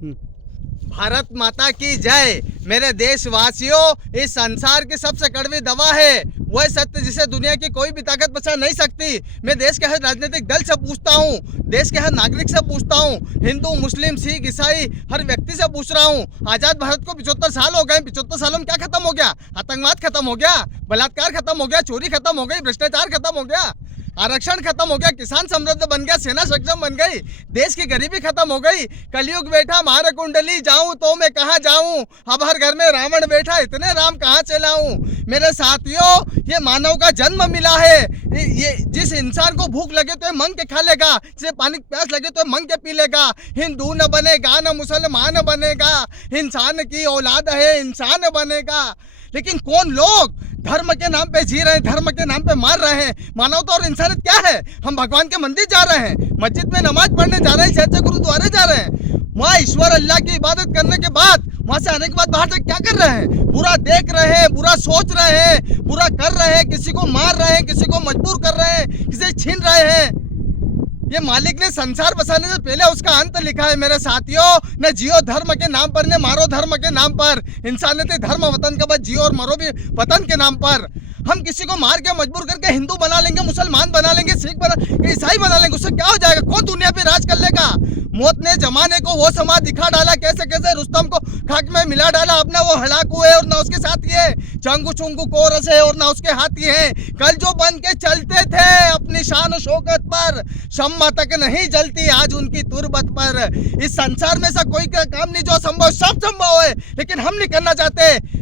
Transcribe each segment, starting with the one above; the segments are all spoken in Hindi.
भारत माता की जय। मेरे देशवासियों, इस संसार की सबसे कड़वी दवा है वह सत्य जिसे दुनिया की कोई भी ताकत बचा नहीं सकती। मैं देश के हर राजनीतिक दल से पूछता हूँ, देश के हर नागरिक से पूछता हूँ, हिंदू मुस्लिम सिख ईसाई हर व्यक्ति से पूछ रहा हूँ। आज़ाद भारत को 75 साल हो गए। 75 सालों में क्या खत्म हो गया? आतंकवाद खत्म हो गया, बलात्कार खत्म हो गया, चोरी खत्म हो गई, भ्रष्टाचार खत्म हो गया, आरक्षण खत्म हो गया, किसान समृद्ध बन गया, सेना सक्षम बन गई, देश की गरीबी खत्म हो गई। कलयुग बैठा मार कुंडली, जाऊं तो मैं कहाँ जाऊं, अब हर घर में रावण बैठा, इतने राम कहाँ चलाऊं। मेरे साथियों, ये मानव का जन्म मिला है। ये जिस इंसान को भूख लगे तो मांग के खा लेगा, जिसे पानी प्यास लगे तो मांग के पी लेगा। हिंदू न बनेगा न मुसलमान बनेगा, इंसान की औलाद है इंसान बनेगा। लेकिन कौन लोग धर्म के नाम पे जी रहे हैं, धर्म के नाम पे मार रहे हैं। मानवता और इंसानियत क्या है? हम भगवान के मंदिर जा रहे हैं, मस्जिद में नमाज पढ़ने जा रहे हैं, शहर से गुरुद्वारे जा रहे हैं, वहाँ ईश्वर अल्लाह की इबादत करने के बाद वहाँ से आने के बाद बाहर से क्या कर रहे हैं? बुरा देख रहे हैं, बुरा सोच रहे हैं, बुरा कर रहे हैं, किसी को मार रहे हैं, किसी को मजबूर कर रहे हैं, किसी छीन रहे हैं। ये मालिक ने संसार बसाने से पहले उसका अंत लिखा है। मेरे साथियों, न जियो धर्म के नाम पर, न मारो धर्म के नाम पर। इंसानियत धर्म वतन के बाद जियो और मरो भी वतन के नाम पर। हम किसी को मार के मजबूर करके हिंदू बना लेंगे, मुसलमान बना लेंगे, सिख बना, ईसाई बना लेंगे, उससे क्या हो जाएगा? कौन दुनिया पे राज कर लेगा? मौत ने जमाने को वो समाज दिखा डाला, कैसे कैसे रुस्तम को खाक में मिला डाला। अपना वो हड़ाकू है और ना उसके साथ ये चंगू चुंगू कोरस है और ना उसके हाथी है। कल जो बन के चलते थे अपनी शान और शौकत पर, शम्मा तक नहीं जलती आज उनकी तुरबत पर। इस संसार में ऐसा कोई काम नहीं जो संभव, सब संभव है, लेकिन हम नहीं करना चाहते।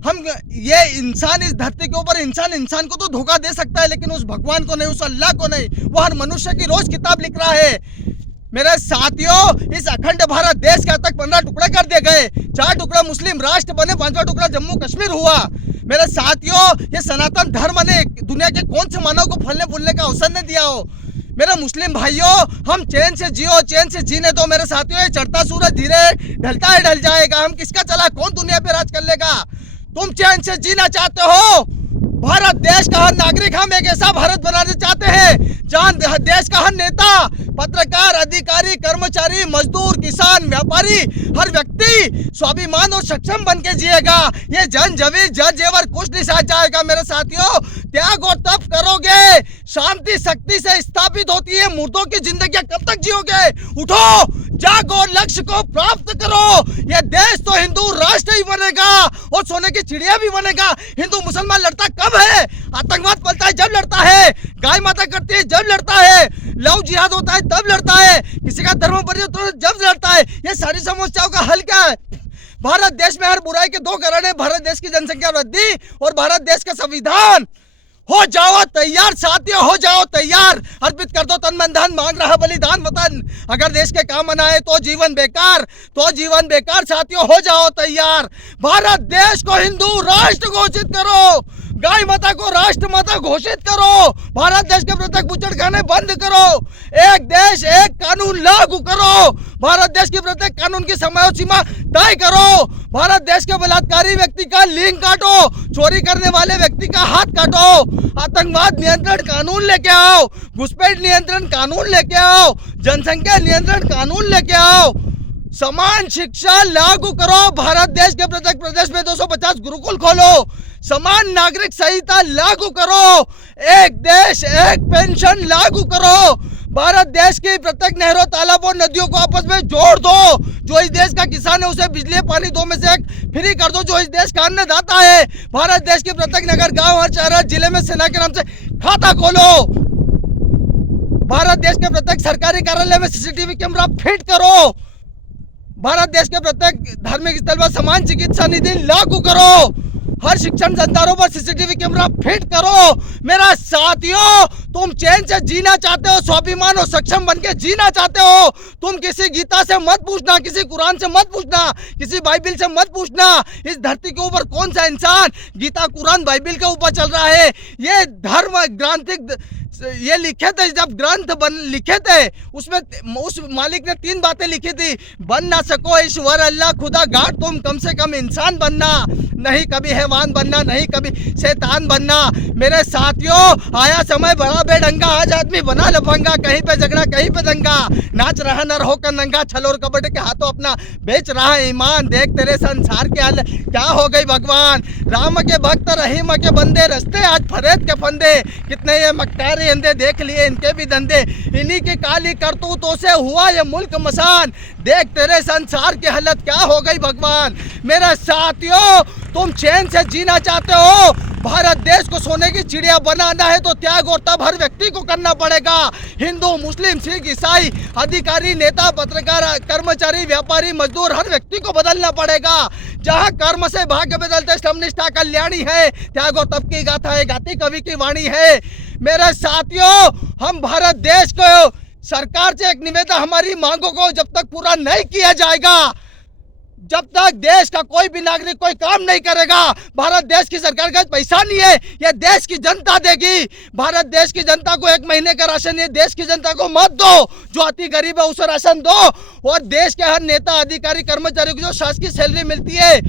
हम ये इंसान, इस धरती के ऊपर इंसान को तो धोखा दे सकता है, लेकिन उस भगवान को नहीं, उस अल्लाह को नहीं। वो हर मनुष्य की रोज किताब लिख रहा है। मेरे साथियों, इस अखंड भारत देश के अब तक 15 टुकड़े कर दिए गए। 4 टुकड़ा मुस्लिम राष्ट्र बने, 5वां टुकड़ा जम्मू कश्मीर हुआ। मेरे साथियों, ये सनातन धर्म ने दुनिया के कौन से मानव को फलने फूलने का अवसर नहीं दिया हो? मेरे मुस्लिम भाइयों, हम चैन से जियो, चैन से जीने दो। मेरे साथियों, ये चढ़ता सूरज धीरे ढलता है ढल जाएगा। हम किसका चला, कौन दुनिया पे राज कर लेगा? तुम चैन से जीना चाहते हो? भारत देश का हर नागरिक, हम एक ऐसा भारत बनाना चाहते हैं जहां देश का हर नेता, पत्रकार, अधिकारी, कर्मचारी, मजदूर, किसान, व्यापारी, हर व्यक्ति स्वाभिमान और सक्षम बन के जिएगा। ये जन जवी जन जेवर कुछ नहीं साथ जाएगा। मेरे साथियों, त्याग और तप करोगे, शांति शक्ति से स्थापित होती है। मुर्दों की जिंदगी कब तक जियोगे? उठो, जागो, लक्ष्य को प्राप्त करो। ये देश तो हिंदू राष्ट्र ही बनेगा और सोने की चिड़िया भी बनेगा। हिंदू मुसलमान लड़ता कब है? आतंकवाद पलता है जब लड़ता है, गाय माता करती है जब लड़ता है, लव जिहाद होता है तब लड़ता है, किसी का धर्म परिवर्तन तो जब लड़ता है। ये सारी समस्याओं का हल क्या है? भारत देश में हर बुराई के 2 कारण है, भारत देश की जनसंख्या वृद्धि और भारत देश का संविधान। हो जाओ तैयार साथियों, हो जाओ तैयार। अर्पित कर दो तन मन धन, मांग रहा बलिदान वतन। अगर देश के काम आए तो जीवन बेकार, तो जीवन बेकार। साथियों, हो जाओ तैयार। भारत देश को हिंदू राष्ट्र घोषित करो, गाय माता को राष्ट्र माता घोषित करो, भारत देश के प्रत्येक बुचड़खाने बंद करो, एक देश एक कानून लागू करो, भारत देश की प्रत्येक कानून की समय सीमा तय करो, भारत देश के बलात्कारी व्यक्ति का लिंग काटो, चोरी करने वाले व्यक्ति का हाथ काटो, आतंकवाद नियंत्रण कानून लेके आओ, घुसपैठ नियंत्रण कानून लेके आओ, जनसंख्या नियंत्रण कानून लेके आओ, समान शिक्षा लागू करो, भारत देश के प्रत्येक प्रदेश में 250 गुरुकुल खोलो, समान नागरिक संहिता लागू करो, एक देश एक पेंशन लागू करो, भारत देश की प्रत्येक नहरों, तालाबों, नदियों को आपस में जोड़ दो। जो इस देश का किसान है उसे बिजली पानी 2 में से 1 फ्री कर दो। जो इस देश का अन्नदाता है, भारत देश के प्रत्येक नगर, गांव, हर शहर, जिले में सेना के नाम से खाता खोलो, भारत देश के प्रत्येक सरकारी कार्यालय में सीसीटीवी कैमरा फिट करो, भारत देश के प्रत्येक धार्मिक स्थल पर समान चिकित्सा निधि लागू करो, हर शिक्षण संस्थानों पर सीसीटीवी कैमरा फिट करो। मेरा साथियों, तुम चैन से जीना चाहते हो, स्वाभिमान और सक्षम बन के जीना चाहते हो, तुम किसी गीता से मत पूछना, किसी कुरान से मत पूछना, किसी बाइबिल से मत पूछना। इस धरती के ऊपर कौन सा इंसान गीता कुरान बाइबिल के ऊपर चल रहा है? ये धर्म ग्रांथिक ये लिखे थे, जब ग्रंथ लिखे थे उसमें उस मालिक ने 3 बातें लिखी थी। बन ना सको ईश्वर अल्लाह खुदा गाड, तुम कम से कम इंसान बनना, नहीं कभी हैवान बनना, नहीं कभी शैतान बनना। मेरे साथियों, आया समय बड़ा बेढंगा, आज आदमी बना लफंगा, कहीं पे झगड़ा कहीं पे दंगा, नाच रहा नर होकर नंगा, छल और कपट के हाथों अपना बेच रहा है ईमान। देख तेरे संसार के हाल क्या हो गई भगवान। राम के भक्त रहीम के बंदे, रस्ते आज फरेद के फंदे, कितने ये मक्कारी अंधे, देख लिए इनके भी धंधे, इन्हीं की काली करतूतों से हुआ ये मुल्क मसान। देख तेरे संसार की हालत क्या हो गई भगवान। मेरे साथियों, तुम चैन से जीना चाहते हो, भारत देश को सोने की चिड़िया बनाना है तो त्याग और तब हर व्यक्ति को करना पड़ेगा। हिंदू, मुस्लिम, सिख, ईसाई, अधिकारी, नेता, पत्रकार, कर्मचारी, व्यापारी, मजदूर, हर व्यक्ति को बदलना पड़ेगा। जहां कर्म से भाग्य बदलते श्रमनिष्ठा कल्याणी है, त्याग और तप की गाथा है, गाती कवि की वाणी है। मेरे साथियों, हम भारत देश को सरकार से एक निवेदन, हमारी मांगों को जब तक पूरा नहीं किया जाएगा, जब तक देश का कोई भी नागरिक कोई काम नहीं करेगा, भारत देश की सरकार का पैसा नहीं है, यह देश की जनता देगी। भारत देश की जनता को 1 महीने का राशन ये देश की जनता को मत दो, जो अति गरीब है उसे राशन दो। और देश के हर नेता, अधिकारी, कर्मचारी को जो शासकीय सैलरी मिलती है,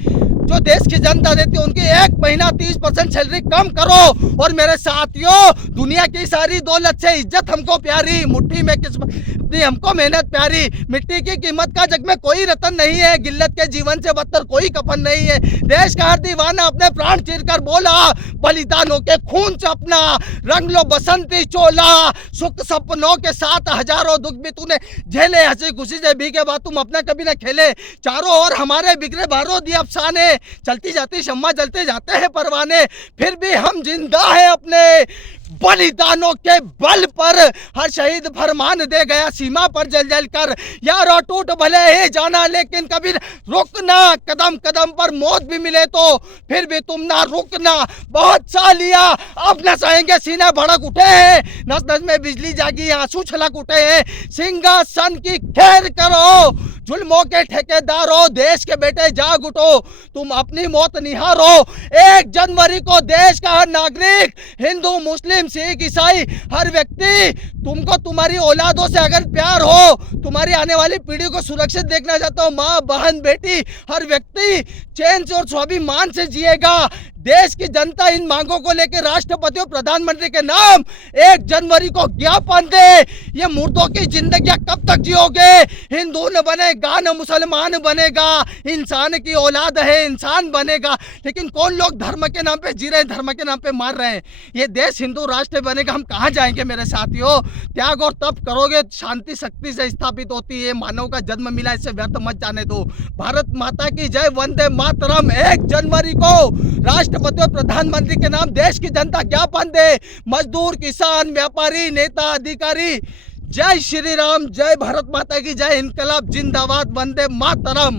जो देश की जनता देती है, उनकी 1 महीना 30% सैलरी कम करो। और मेरे साथियों, दुनिया की सारी दौलत से इज्जत हमको प्यारी, मुट्ठी में किस्मत हमको मेहनत प्यारी। मिट्टी की कीमत का जग में कोई रतन नहीं है, गिल्लत के जीवन से बदतर कोई कफन नहीं है। देश का हर दीवाना अपने प्राण चीर कर बोला, बलिदानों के खून से अपना रंग लो बसंती चोला। सुख सपनों के साथ हजारों दुख भी तूने झेले, हंसी खुशी से भीगे बाद तुम अपना कभी न खेले। चारों ओर हमारे बिगड़े बारों दिए अफसाने, चलती जाती शम्मा जलते जाते हैं परवाने, फिर भी हम जिंदा है अपने बलिदानों के बल पर। हर शहीद फरमान दे गया सीमा पर जल जल कर, यारो टूट भले ही जाना लेकिन कभी रुकना, कदम कदम पर मौत भी मिले तो फिर भी तुम ना रुकना। बहुत सा लिया अब न सहेंगे, सीने भड़क उठे हैं, नस नस में बिजली जागी, आंसू छलक उठे हैं। सिंहासन की खैर करो, जुल्मों के ठेकेदारों, देश के बेटे जाग उठो, तुम अपनी मौत निहारो। 1 जनवरी को देश का हर नागरिक, हिंदू, मुस्लिम, सिख, ईसाई, हर व्यक्ति, तुमको तुम्हारी औलादों से अगर प्यार हो, तुम्हारी आने वाली पीढ़ी को सुरक्षित देखना चाहता हो, माँ, बहन, बेटी, हर व्यक्ति चैन से और स्वाभिमान से जिएगा। देश की जनता इन मांगों को लेकर राष्ट्रपति और प्रधानमंत्री के नाम 1 जनवरी को ज्ञापन दे। ये मुर्दों की जिंदगी कब तक जियोगे? हिंदू न बनेगा न मुसलमान बनेगा, इंसान की औलाद है इंसान बनेगा। लेकिन कौन लोग धर्म के नाम पे जी रहे हैं, धर्म के नाम पे मार रहे हैं। ये देश हिंदू राष्ट्र बनेगा, हम कहाँ जाएंगे मेरे साथियों? त्याग और तप करोगे, शांति शक्ति से स्थापित होती है। मानव का जन्म मिला, इससे व्यर्थ मत जाने दो। भारत माता की जय, वंदे मातरम। 1 जनवरी को राष्ट्रपति और प्रधानमंत्री के नाम देश की जनता ज्ञापन दे। मजदूर, किसान, व्यापारी, नेता, अधिकारी, जय श्री राम, जय भारत माता की जय, इनकलाब जिंदाबाद, वंदे मातरम।